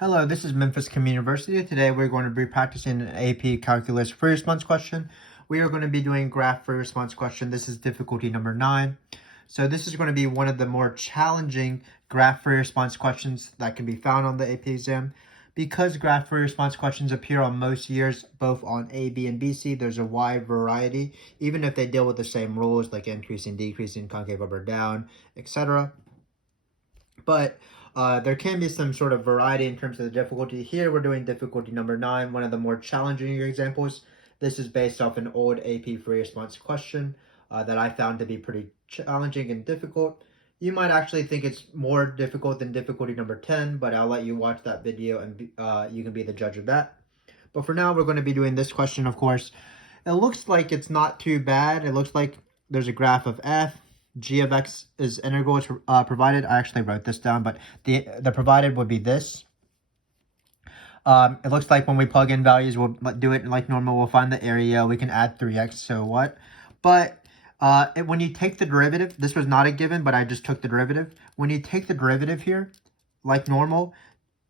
Hello, this is Memphis Communiversity. Today we're going to be practicing an AP Calculus free response question. We are going to be doing graph free response question. This is difficulty number 9. So this is going to be one of the more challenging graph free response questions that can be found on the AP exam. Because graph free response questions appear on most years, both on A, B, and BC, there's a wide variety, even if they deal with the same rules like increasing, decreasing, concave up or down, etc. But there can be some sort of variety in terms of the difficulty. Here we're doing difficulty number 9, one of the more challenging examples. This is based off an old AP free response question that I found to be pretty challenging and difficult. You might actually think it's more difficult than difficulty number 10, but I'll let you watch that video and you can be the judge of that. But for now, we're going to be doing this question, of course. It looks like it's not too bad. It looks like there's a graph of f. G of x is integral is provided. I actually wrote this down, but the provided would be this. It looks like when we plug in values, we'll do it like normal. We'll find the area. We can add 3x, so what? But when you take the derivative, this was not a given, but I just took the derivative. When you take the derivative here, like normal,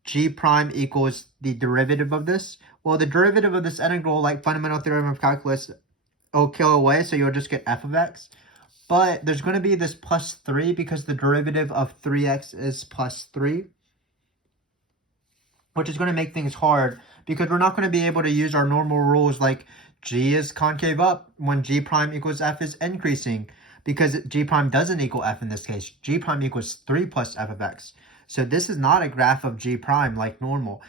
g prime equals the derivative of this. Well, the derivative of this integral, like fundamental theorem of calculus, will kill away, so you'll just get f of x. But there's going to be this plus 3 because the derivative of 3x is plus 3. Which is going to make things hard because we're not going to be able to use our normal rules like g is concave up when g prime equals f is increasing. Because g prime doesn't equal f in this case. G prime equals 3 plus f of x. So this is not a graph of g prime like normal.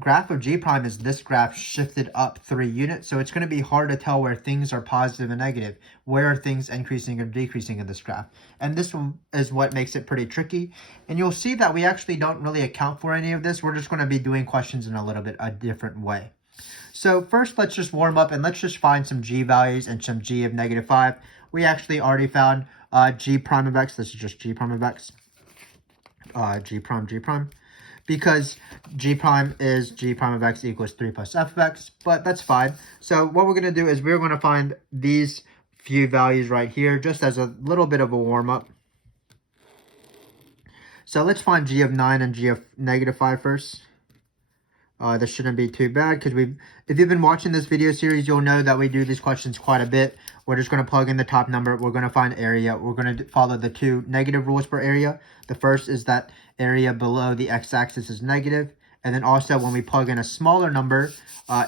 Graph of g prime is this graph shifted up 3 units, so it's going to be hard to tell where things are positive and negative. Where are things increasing or decreasing in this graph? And this one is what makes it pretty tricky. And you'll see that we actually don't really account for any of this. We're just going to be doing questions in a little bit a different way. So first, let's just warm up and let's just find some g values and some g of -5. We actually already found g prime of x. This is just g prime of x. G prime. Because g prime is g prime of x equals 3 plus f of x, but that's fine. So what we're going to do is we're going to find these few values right here just as a little bit of a warm-up. So let's find g of 9 and g of -5 first. This shouldn't be too bad because if you've been watching this video series, you'll know that we do these questions quite a bit. We're just going to plug in the top number. We're going to find area. We're going to follow the 2 negative rules for area. The first is that area below the x-axis is negative. And then also when we plug in a smaller number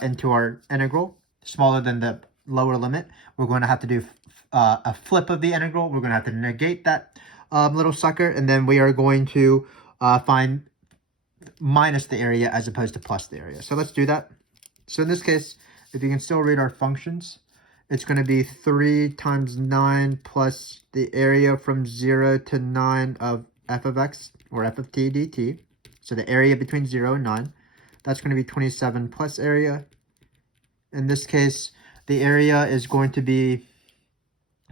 into our integral, smaller than the lower limit, we're going to have to do a flip of the integral. We're going to have to negate that little sucker. And then we are going to find minus the area as opposed to plus the area. So let's do that. So in this case, if you can still read our functions, it's going to be 3 times 9 plus the area from 0 to 9 of f of x, or f of t dt. So the area between 0 and 9. That's going to be 27 plus area. In this case, the area is going to be,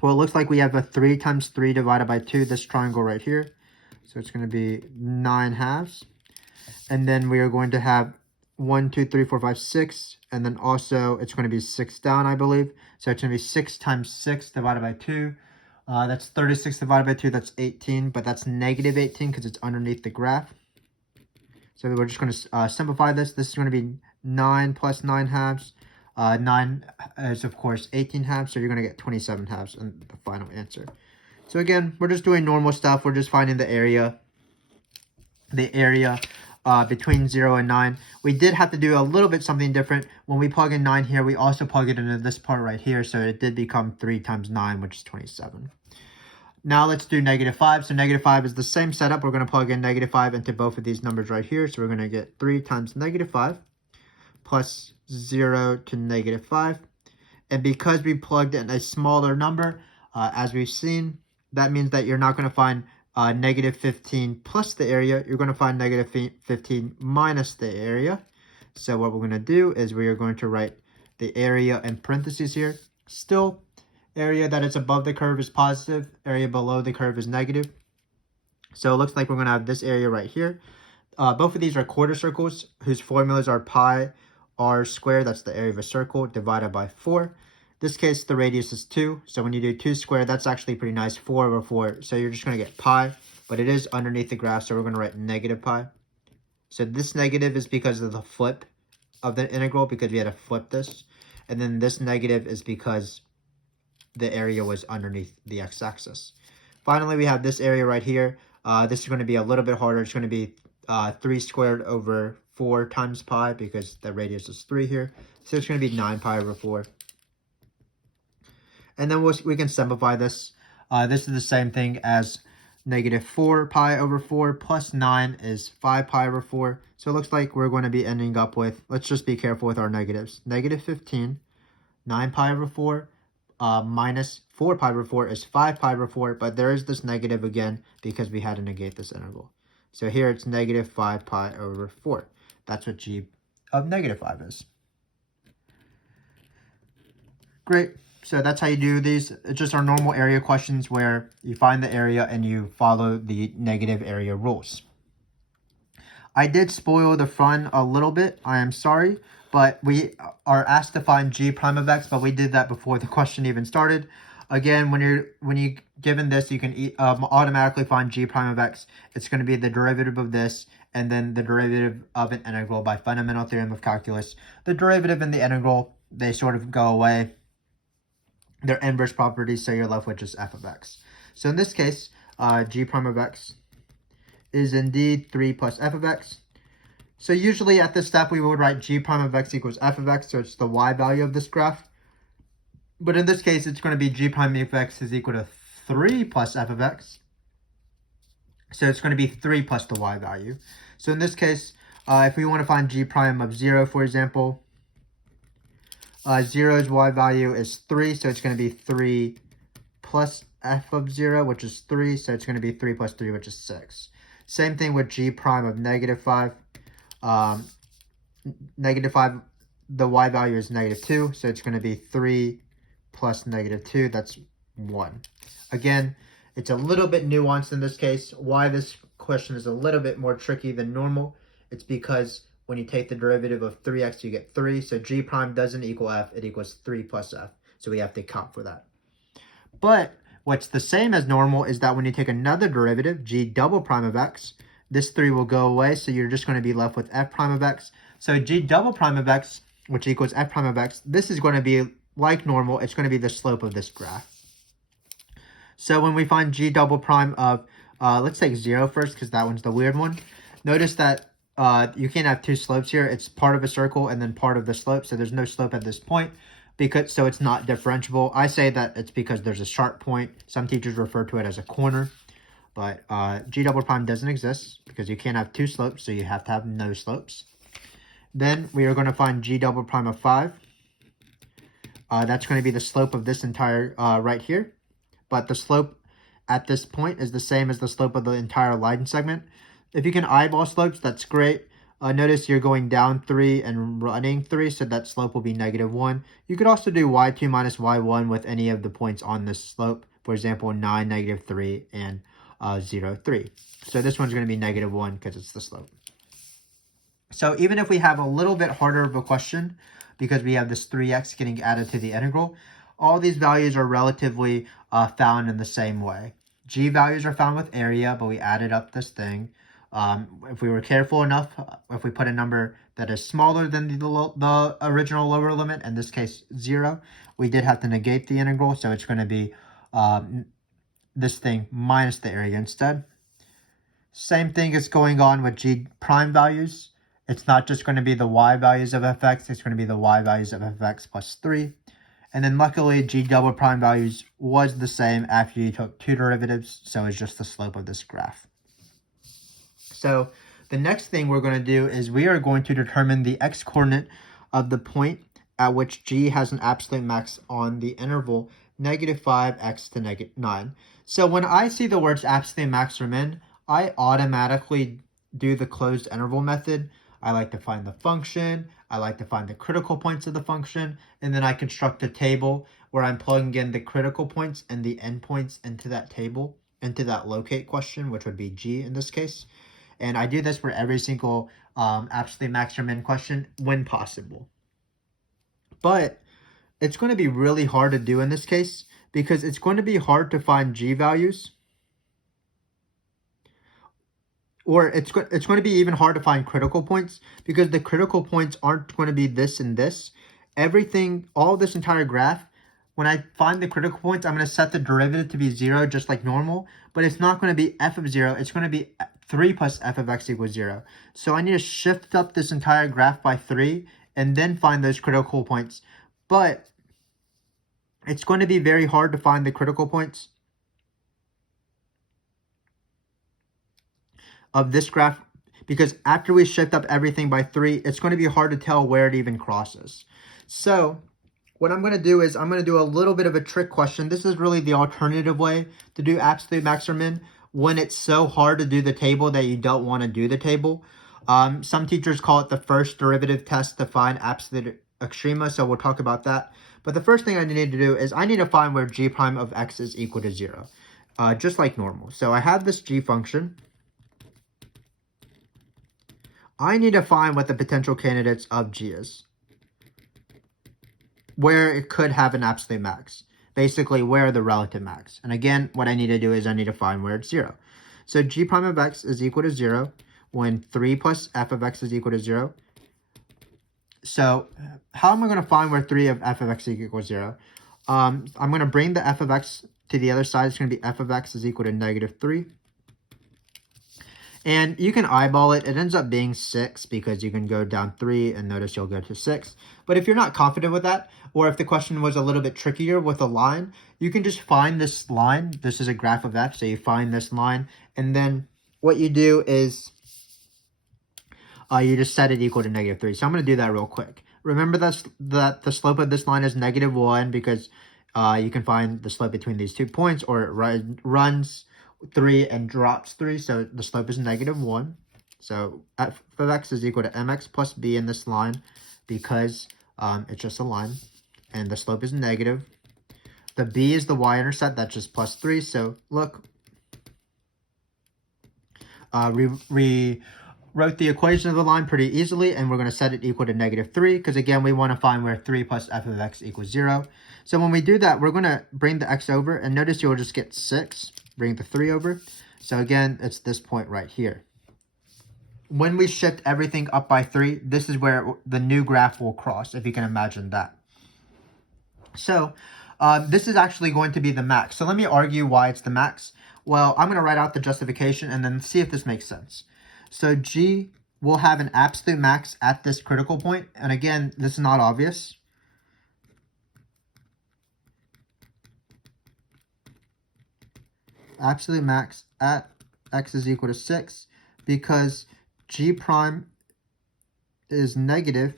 well, it looks like we have a 3 times 3 divided by 2, this triangle right here. So it's going to be 9 halves. And then we are going to have 1, 2, 3, 4, 5, 6. And then also it's going to be 6 down, I believe. So it's going to be 6 times 6 divided by 2. That's 36 divided by 2. That's 18. But that's -18 because it's underneath the graph. So we're just going to simplify this. This is going to be 9 plus 9 halves. 9 is, of course, 18 halves. So you're going to get 27 halves in the final answer. So again, we're just doing normal stuff. We're just finding the area. Between 0 and 9. We did have to do a little bit something different. When we plug in 9 here, we also plug it into this part right here. So it did become 3 times 9, which is 27. Now let's do -5. So -5 is the same setup. We're going to plug in -5 into both of these numbers right here. So we're going to get 3 times -5 plus 0 to -5. And because we plugged in a smaller number, as we've seen, that means that you're not going to find -15 plus the area. You're going to find -15 minus the area. So what we're going to do is we are going to write the area in parentheses here. Still, area that is above the curve is positive. Area below the curve is negative. So it looks like we're going to have this area right here. Both of these are quarter circles whose formulas are pi r squared. That's the area of a circle divided by 4. This case, the radius is 2. So when you do 2 squared, that's actually pretty nice. 4 over 4. So you're just going to get pi. But it is underneath the graph, so we're going to write -pi. So this negative is because of the flip of the integral, because we had to flip this. And then this negative is because the area was underneath the x-axis. Finally, we have this area right here. This is going to be a little bit harder. It's going to be 3 squared over 4 times pi, because the radius is 3 here. So it's going to be 9 pi over 4. And then we can simplify this. This is the same thing as negative 4 pi over 4 plus 9 is 5 pi over 4. So it looks like we're going to be ending up with, let's just be careful with our negatives. Negative 15, 9 pi over 4, minus 4 pi over 4 is 5 pi over 4, but there is this negative again because we had to negate this integral. So here it's negative 5 pi over 4. That's what g of negative 5 is. Great. So that's how you do these. It's just our normal area questions where you find the area and you follow the negative area rules. I did spoil the fun a little bit. I am sorry, but we are asked to find g prime of x, but we did that before the question even started. Again, when you're given this, you can automatically find g prime of x. It's going to be the derivative of this, and then the derivative of an integral by fundamental theorem of calculus. The derivative and the integral, they sort of go away. They're inverse properties, so you're left with just f of x. So in this case, g prime of x is indeed 3 plus f of x. So usually at this step, we would write g prime of x equals f of x, so it's the y value of this graph. But in this case, it's going to be g prime of x is equal to 3 plus f of x. So it's going to be 3 plus the y value. So in this case, if we want to find g prime of 0, for example, 0's y value is 3, so it's going to be 3 plus f of 0, which is 3, so it's going to be 3 plus 3, which is 6. Same thing with g prime of negative 5. Negative 5, the y value is negative 2, so it's going to be 3 plus negative 2, that's 1. Again, it's a little bit nuanced in this case. Why this question is a little bit more tricky than normal, it's because when you take the derivative of 3x, you get 3. So g prime doesn't equal f, it equals 3 plus f. So we have to account for that. But what's the same as normal is that when you take another derivative, g double prime of x, this 3 will go away. So you're just going to be left with f prime of x. So g double prime of x, which equals f prime of x, this is going to be like normal. It's going to be the slope of this graph. So when we find g double prime of, let's take 0 first, because that one's the weird one. Notice that you can't have two slopes here. It's part of a circle and then part of the slope. So there's no slope at this point, so it's not differentiable. I say that it's because there's a sharp point. Some teachers refer to it as a corner. But g double prime doesn't exist because you can't have two slopes, so you have to have no slopes. Then we are going to find g double prime of 5. That's going to be the slope of this entire right here. But the slope at this point is the same as the slope of the entire line segment. If you can eyeball slopes, that's great. Notice you're going down 3 and running 3, so that slope will be negative 1. You could also do y2 minus y1 with any of the points on this slope. For example, 9, negative 3, and 0, 3. So this one's going to be negative 1 because it's the slope. So even if we have a little bit harder of a question, because we have this 3x getting added to the integral, all these values are relatively found in the same way. G values are found with area, but we added up this thing. If we were careful enough, if we put a number that is smaller than the original lower limit, in this case 0, we did have to negate the integral, so it's going to be this thing minus the area instead. Same thing is going on with g prime values. It's not just going to be the y values of fx, it's going to be the y values of fx plus 3. And then luckily g double prime values was the same after you took two derivatives, so it's just the slope of this graph. So the next thing we're going to do is we are going to determine the x-coordinate of the point at which g has an absolute max on the interval negative 5x to negative 9. So when I see the words absolute max or min, I automatically do the closed interval method. I like to find the function, I like to find the critical points of the function, and then I construct a table where I'm plugging in the critical points and the endpoints into that table, into that locate question, which would be g in this case. And I do this for every single absolute max or min question when possible. But it's going to be really hard to do in this case because it's going to be hard to find g values or it's going to be even hard to find critical points, because the critical points aren't going to be this and this. Everything, all this entire graph, when I find the critical points, I'm going to set the derivative to be 0 just like normal, but it's not going to be f of 0. It's going to be 3 plus f of x equals 0. So I need to shift up this entire graph by 3 and then find those critical points. But it's going to be very hard to find the critical points of this graph, because after we shift up everything by 3, it's going to be hard to tell where it even crosses. So what I'm going to do is I'm going to do a little bit of a trick question. This is really the alternative way to do absolute max or min when it's so hard to do the table that you don't want to do the table. Some teachers call it the first derivative test to find absolute extrema, so we'll talk about that. But the first thing I need to do is I need to find where g prime of x is equal to 0, just like normal. So I have this g function. I need to find what the potential candidates of g is, where it could have an absolute max. Basically, where the relative max. And again, what I need to do is I need to find where it's 0. So g prime of x is equal to 0 when 3 plus f of x is equal to 0. So how am I going to find where 3 of f of x is equal to 0? I'm going to bring the f of x to the other side. It's going to be f of x is equal to negative 3. And you can eyeball it. It ends up being 6 because you can go down 3 and notice you'll go to 6. But if you're not confident with that, or if the question was a little bit trickier with a line, you can just find this line. This is a graph of f, so you find this line. And then what you do is you just set it equal to negative 3. So I'm going to do that real quick. Remember that the slope of this line is negative 1 because you can find the slope between these 2 points, or it runs 3 and drops 3, so the slope is negative 1. So f of x is equal to mx plus b in this line because it's just a line, and the slope is negative. The b is the y-intercept, that's just plus 3. So look, we wrote the equation of the line pretty easily, and we're going to set it equal to negative 3 because, again, we want to find where 3 plus f of x equals 0. So when we do that, we're going to bring the x over, and notice you'll just get 6. Bring the 3 over. So again, it's this point right here. When we shift everything up by 3, this is where the new graph will cross, if you can imagine that. So this is actually going to be the max. So let me argue why it's the max. Well, I'm going to write out the justification and then see if this makes sense. So g will have an absolute max at this critical point. And again, this is not obvious. Absolute max at x is equal to 6 because g prime is negative,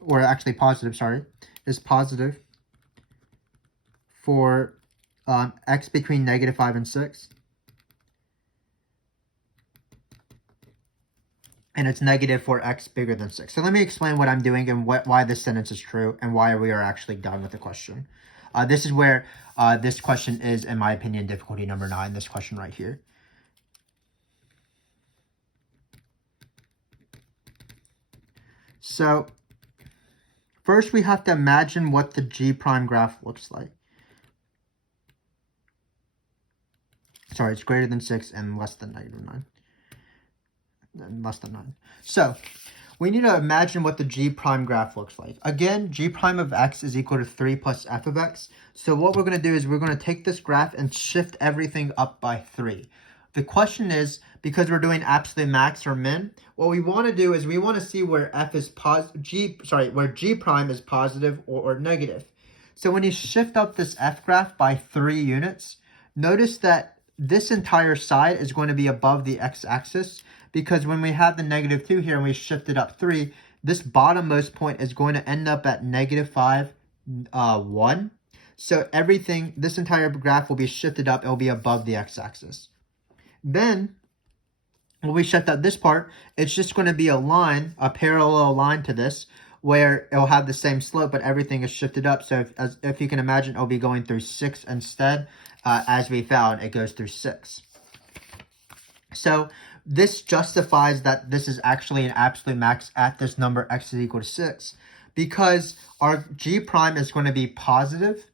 or actually positive, sorry, is positive for x between negative 5 and 6. And it's negative for x bigger than 6. So let me explain what I'm doing and why this sentence is true and why we are actually done with the question. This is where this question is, in my opinion, difficulty number 9, this question right here. So first we have to imagine what the g prime graph looks like. Sorry, it's greater than 6 and less than negative 9. And less than 9. So we need to imagine what the g prime graph looks like. Again, g prime of x is equal to 3 plus f of x. So what we're going to do is we're going to take this graph and shift everything up by 3. The question is, because we're doing absolute max or min, what we want to do is we want to see where f is where g prime is positive or negative. So when you shift up this f graph by 3 units, notice that this entire side is going to be above the x-axis, because when we have the negative 2 here and we shift it up 3, this bottommost point is going to end up at negative 5, 1. So everything, this entire graph will be shifted up. It will be above the x-axis. Then, when we shift up this part, it's just going to be a line, a parallel line to this, where it will have the same slope, but everything is shifted up. So if you can imagine, it will be going through 6 instead. As we found, it goes through 6. So this justifies that this is actually an absolute max at this number x is equal to 6, because our g prime is going to be positive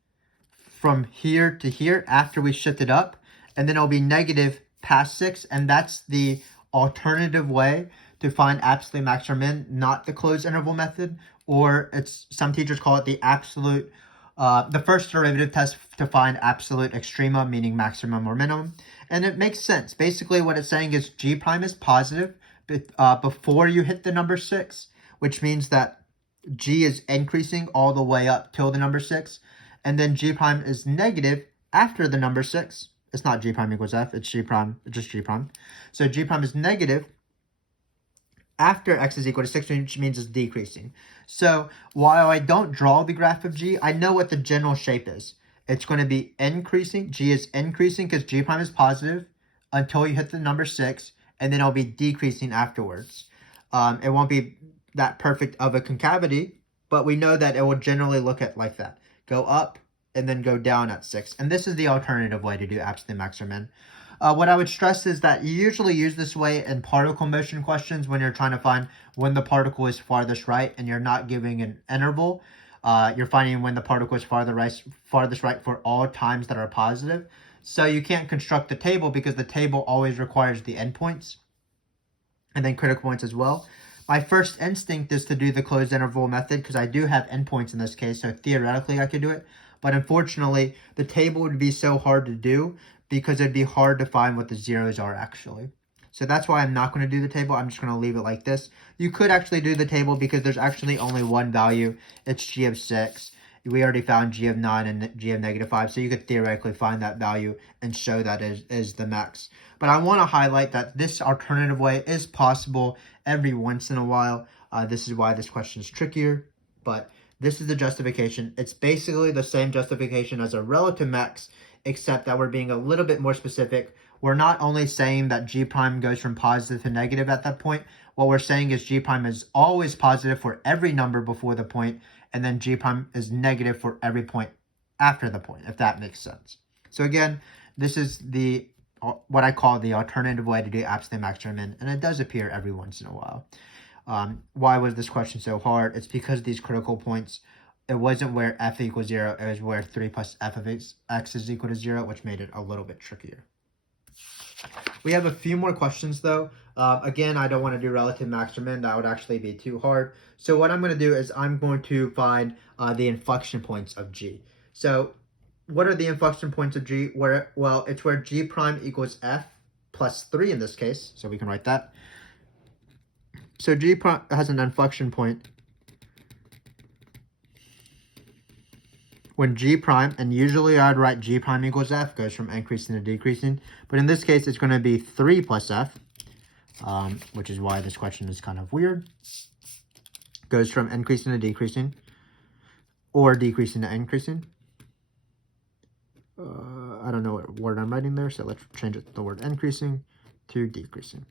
from here to here after we shift it up, and then it'll be negative past 6, and that's the alternative way to find absolute max or min, not the closed interval method, or it's some teachers call it the absolute, the first derivative test to find absolute extrema, meaning maximum or minimum. And it makes sense. Basically what it's saying is G prime is positive before you hit the number 6, which means that G is increasing all the way up till the number 6, and then G prime is negative after the number 6. It's not G prime equals F, it's G prime, it's just G prime. So G prime is negative after X is equal to 6, which means it's decreasing. So while I don't draw the graph of G, I know what the general shape is. It's going to be increasing. G is increasing because G prime is positive until you hit the number 6, and then it'll be decreasing afterwards. It won't be that perfect of a concavity, but we know that it will generally look at like that. Go up and then go down at 6. And this is the alternative way to do absolute max or min. What I would stress is that you usually use this way in particle motion questions when you're trying to find when the particle is farthest right and you're not giving an interval. You're finding when the particle is farthest right for all times that are positive. So you can't construct the table because the table always requires the endpoints and then critical points as well. My first instinct is to do the closed interval method because I do have endpoints in this case, so theoretically I could do it. But unfortunately, the table would be so hard to do because it'd be hard to find what the zeros are actually. So that's why I'm not going to do the table. I'm just going to leave it like this. You could actually do the table because there's actually only one value. It's G of 6. We already found G of 9 and G of negative 5. So you could theoretically find that value and show that is the max. But I want to highlight that this alternative way is possible every once in a while. This is why this question is trickier. But this is the justification. It's basically the same justification as a relative max, except that we're being a little bit more specific. We're not only saying that G prime goes from positive to negative at that point. What we're saying is G prime is always positive for every number before the point, and then G prime is negative for every point after the point, if that makes sense. So again, this is the what I call the alternative way to do absolute max or min, and it does appear every once in a while. Why was this question so hard? It's because these critical points, it wasn't where f equals 0, it was where 3 plus f of x is equal to 0, which made it a little bit trickier. We have a few more questions though. Again, I don't want to do relative max or min. That would actually be too hard. So what I'm going to do is I'm going to find the inflection points of G. So what are the inflection points of G? Well, it's where G prime equals f plus 3 in this case. So we can write that. So G prime has an inflection point when G prime, and usually I'd write G prime equals f, goes from increasing to decreasing. But in this case, it's going to be 3 plus f, which is why this question is kind of weird. Goes from increasing to decreasing, or decreasing to increasing. I don't know what word I'm writing there, so let's change it to the word increasing to decreasing.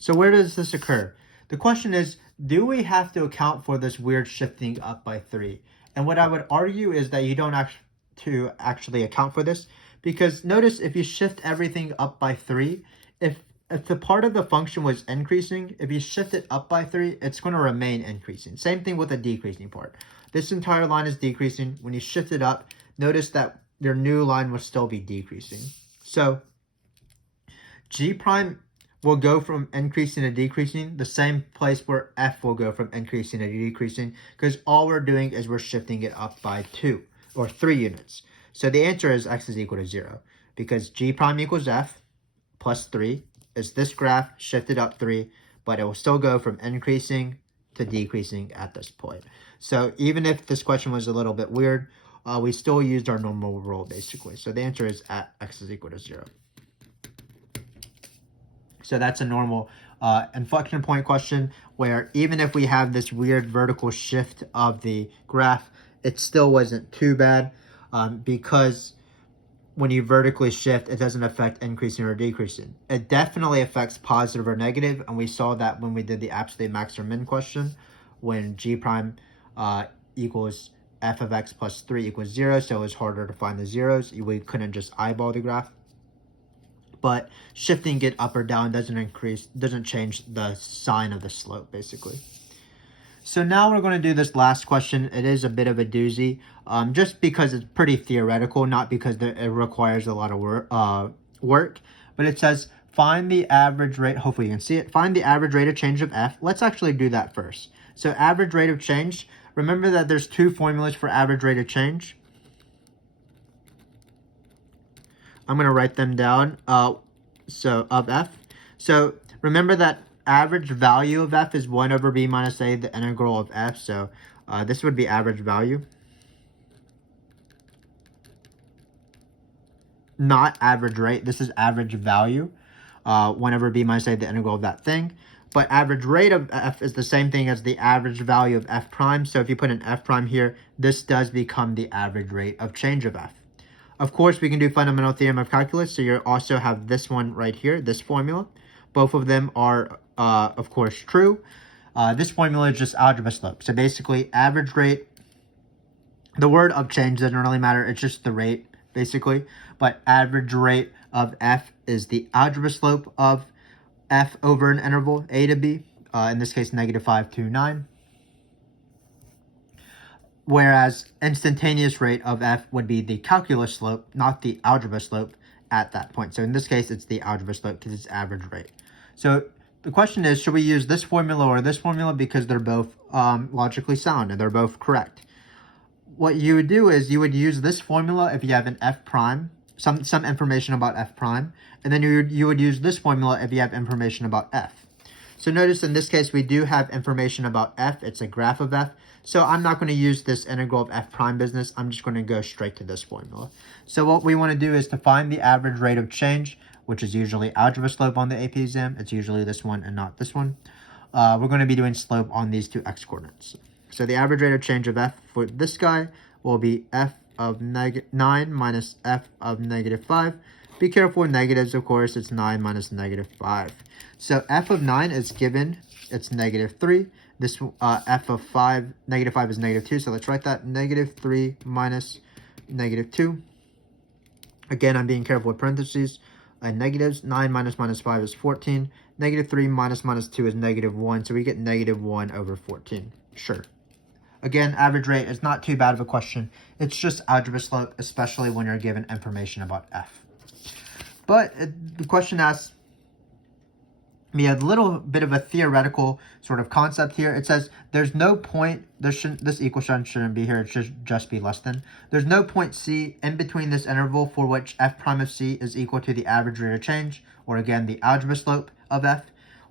So where does this occur? The question is, do we have to account for this weird shifting up by 3? And what I would argue is that you don't actually account for this, because notice if you shift everything up by 3, if the part of the function was increasing, if you shift it up by 3, it's going to remain increasing. Same thing with the decreasing part. This entire line is decreasing. When you shift it up, notice that your new line will still be decreasing. So G prime will go from increasing to decreasing, the same place where f will go from increasing to decreasing, because all we're doing is we're shifting it up by 2 or 3 units. So the answer is x is equal to 0, because G prime equals f plus 3 is this graph shifted up 3, but it will still go from increasing to decreasing at this point. So even if this question was a little bit weird, we still used our normal rule basically. So the answer is at x is equal to 0. So that's a normal inflection point question where even if we have this weird vertical shift of the graph, it still wasn't too bad because when you vertically shift, it doesn't affect increasing or decreasing. It definitely affects positive or negative, and we saw that when we did the absolute max or min question, when G prime equals f of x plus 3 equals 0, so it was harder to find the zeros. We couldn't just eyeball the graph. But shifting it up or down doesn't change the sign of the slope, basically. So now we're going to do this last question. It is a bit of a doozy, just because it's pretty theoretical, not because it requires a lot of work. But it says, find the average rate, hopefully you can see it, find the average rate of change of f. Let's actually do that first. So average rate of change, remember that there's two formulas for average rate of change. I'm going to write them down, of f. So remember that average value of f is 1 over b minus a, the integral of f. So this would be average value. Not average rate. This is average value. 1 over b minus a, the integral of that thing. But average rate of f is the same thing as the average value of f prime. So if you put an f prime here, this does become the average rate of change of f. Of course, we can do fundamental theorem of calculus. So you also have this one right here, this formula. Both of them are, of course, true. This formula is just algebra slope. So basically, average rate, the word of change doesn't really matter. It's just the rate, basically. But average rate of f is the algebra slope of f over an interval, a to b. In this case, -5 to 9. Whereas instantaneous rate of f would be the calculus slope, not the algebra slope at that point. So in this case, it's the algebra slope because it's average rate. So the question is, should we use this formula or this formula? Because they're both logically sound and they're both correct. What you would do is you would use this formula if you have an f prime, some information about f prime, and then you would use this formula if you have information about f. So notice in this case, we do have information about f. It's a graph of f. So I'm not going to use this integral of f prime business. I'm just going to go straight to this formula. So what we want to do is to find the average rate of change, which is usually algebra slope on the AP exam. It's usually this one and not this one. We're going to be doing slope on these two x coordinates. So the average rate of change of f for this guy will be f of 9 minus f of -5. Be careful with negatives, of course. It's 9 minus -5. So f of 9 is given. It's -3. This f of -5 is -2. So let's write that -3 minus -2. Again, I'm being careful with parentheses and negatives. 9 minus -5 is 14. -3 minus -2 is -1. So we get -1 over 14. Sure. Again, average rate is not too bad of a question. It's just algebra slope, especially when you're given information about f. But the question asks me a little bit of a theoretical sort of concept here. It says there's no point, this equal sign shouldn't be here, it should just be less than. There's no point c in between this interval for which f prime of c is equal to the average rate of change, or again, the algebra slope of f.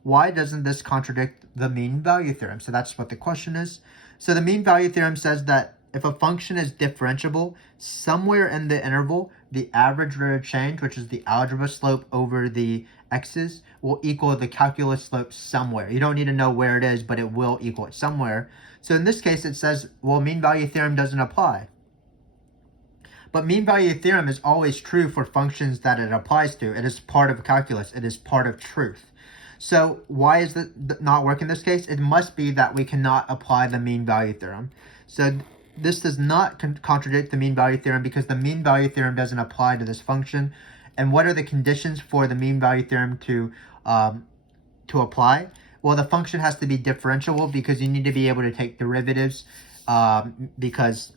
Why doesn't this contradict the mean value theorem? So that's what the question is. So the mean value theorem says that if a function is differentiable, somewhere in the interval, the average rate of change, which is the algebra slope over the x's, will equal the calculus slope somewhere. You don't need to know where it is, but it will equal it somewhere. So in this case, it says, well, mean value theorem doesn't apply. But mean value theorem is always true for functions that it applies to. It is part of calculus. It is part of truth. So why is that not work in this case? It must be that we cannot apply the mean value theorem. So this does not contradict the mean value theorem because the mean value theorem doesn't apply to this function. And what are the conditions for the mean value theorem to apply? Well, the function has to be differentiable because you need to be able to take derivatives because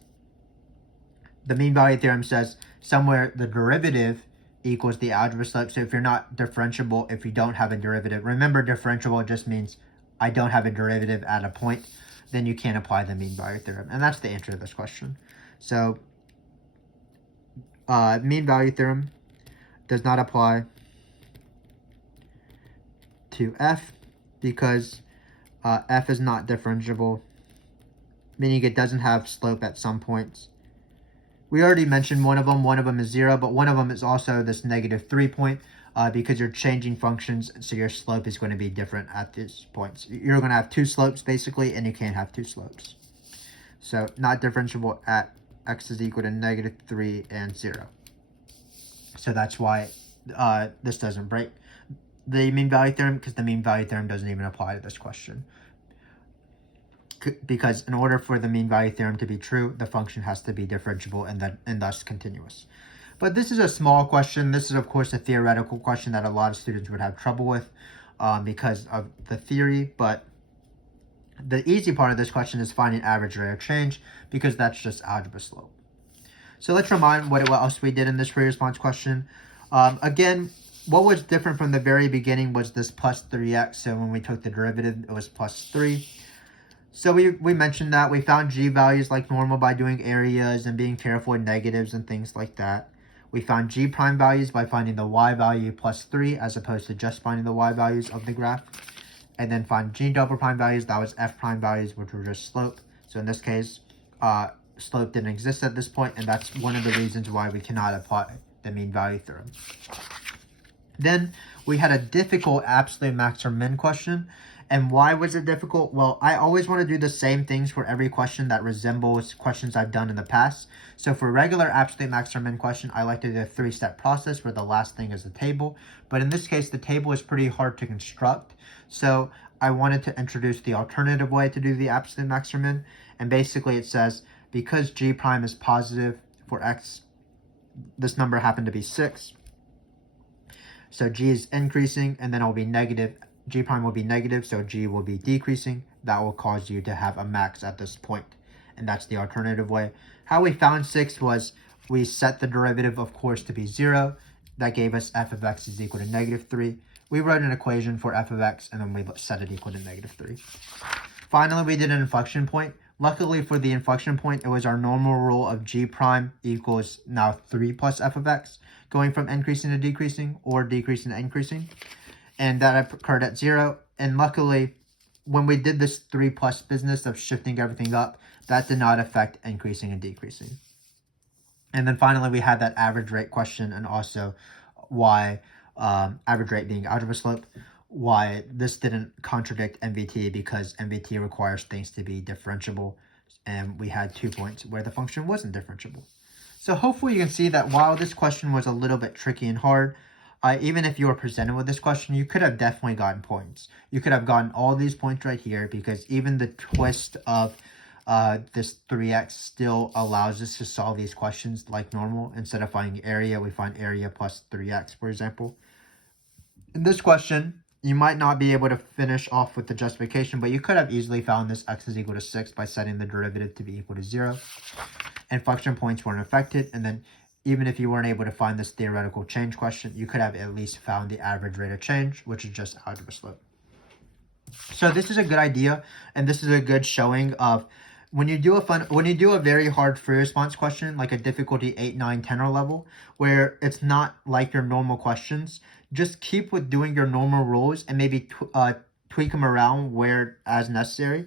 the mean value theorem says somewhere the derivative equals the algebra slope. So if you're not differentiable, if you don't have a derivative, remember differentiable just means I don't have a derivative at a point, then you can't apply the mean value theorem. And that's the answer to this question. So mean value theorem does not apply to f because f is not differentiable, meaning it doesn't have slope at some points. We already mentioned one of them is 0, but one of them is also this -3 point because you're changing functions, so your slope is going to be different at these points. You're going to have two slopes basically, and you can't have two slopes. So not differentiable at x is equal to -3 and 0. So that's why this doesn't break the mean value theorem, because the mean value theorem doesn't even apply to this question. Because in order for the mean value theorem to be true, the function has to be differentiable and thus continuous. But this is a small question. This is, of course, a theoretical question that a lot of students would have trouble with because of the theory. But the easy part of this question is finding average rate of change because that's just algebra slope. So let's remind what else we did in this free response question. Again, what was different from the very beginning was this plus 3x. So when we took the derivative, it was plus 3. So we mentioned that. We found g values like normal by doing areas and being careful with negatives and things like that. We found g prime values by finding the y value plus 3 as opposed to just finding the y values of the graph. And then find g double prime values, that was f prime values, which were just slope. So in this case, slope didn't exist at this point, and that's one of the reasons why we cannot apply the mean value theorem. Then we had a difficult absolute max or min question. And why was it difficult? Well, I always want to do the same things for every question that resembles questions I've done in the past. So for regular absolute max or min question, I like to do a 3-step process where the last thing is the table. But in this case, the table is pretty hard to construct. So I wanted to introduce the alternative way to do the absolute max or min. And basically it says, because g prime is positive for x, this number happened to be 6. So g is increasing, and then it'll be negative. G prime will be negative, so g will be decreasing. That will cause you to have a max at this point. And that's the alternative way. How we found 6 was we set the derivative, of course, to be 0. That gave us f of x is equal to negative 3. We wrote an equation for f of x, and then we set it equal to negative 3. Finally, we did an inflection point. Luckily for the inflection point, it was our normal rule of g prime equals now 3 plus f of x, going from increasing to decreasing or decreasing to increasing. And that occurred at 0. And luckily, when we did this 3 plus business of shifting everything up, that did not affect increasing and decreasing. And then finally, we had that average rate question, and also why average rate being algebra slope, why this didn't contradict MVT, because MVT requires things to be differentiable, and we had 2 points where the function wasn't differentiable. So hopefully you can see that while this question was a little bit tricky and hard, even if you were presented with this question, you could have definitely gotten points. You could have gotten all these points right here, because even the twist of this 3x still allows us to solve these questions like normal. Instead of finding area, we find area plus 3x, for example. In this question, you might not be able to finish off with the justification, but you could have easily found this x is equal to 6 by setting the derivative to be equal to 0. Inflection points weren't affected, and then even if you weren't able to find this theoretical change question, you could have at least found the average rate of change, which is just algebra slope. So this is a good idea, and this is a good showing of when you do a very hard free response question, like a difficulty 8, 9, 10 or level, where it's not like your normal questions, just keep with doing your normal rules and maybe tweak them around where as necessary.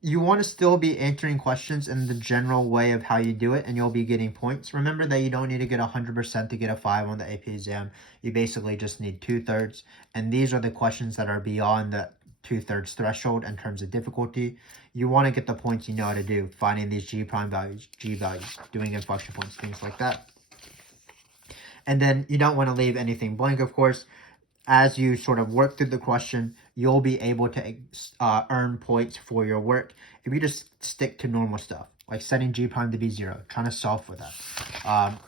You want to still be answering questions in the general way of how you do it, and you'll be getting points. Remember that you don't need to get 100% to get a 5 on the AP exam. You basically just need 2/3, and these are the questions that are beyond the 2/3 threshold in terms of difficulty. You want to get the points you know how to do, finding these g prime values, g values, doing inflection points, things like that. And then you don't want to leave anything blank, of course. As you sort of work through the question, you'll be able to earn points for your work if you just stick to normal stuff, like setting g prime to be 0, trying to solve for that,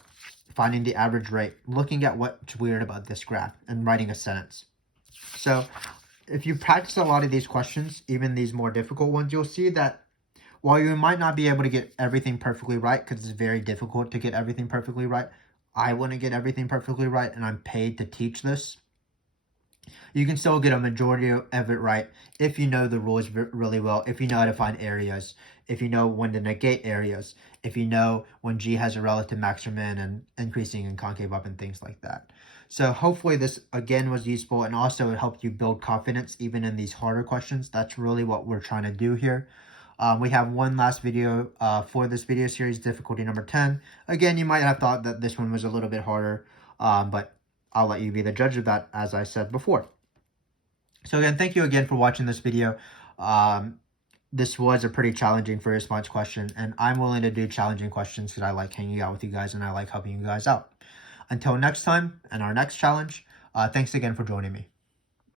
finding the average rate, looking at what's weird about this graph, and writing a sentence. So if you practice a lot of these questions, even these more difficult ones, you'll see that while you might not be able to get everything perfectly right, because it's very difficult to get everything perfectly right, I want to get everything perfectly right, and I'm paid to teach this. You can still get a majority of it right if you know the rules really well, if you know how to find areas, if you know when to negate areas, if you know when g has a relative max or min and increasing and concave up and things like that. So hopefully this again was useful, and also it helped you build confidence even in these harder questions. That's really what we're trying to do here. We have one last video for this video series, difficulty number 10. Again, you might have thought that this one was a little bit harder, but I'll let you be the judge of that, as I said before. So again, thank you again for watching this video. This was a pretty challenging free response question, and I'm willing to do challenging questions because I like hanging out with you guys and I like helping you guys out. Until next time and our next challenge, thanks again for joining me.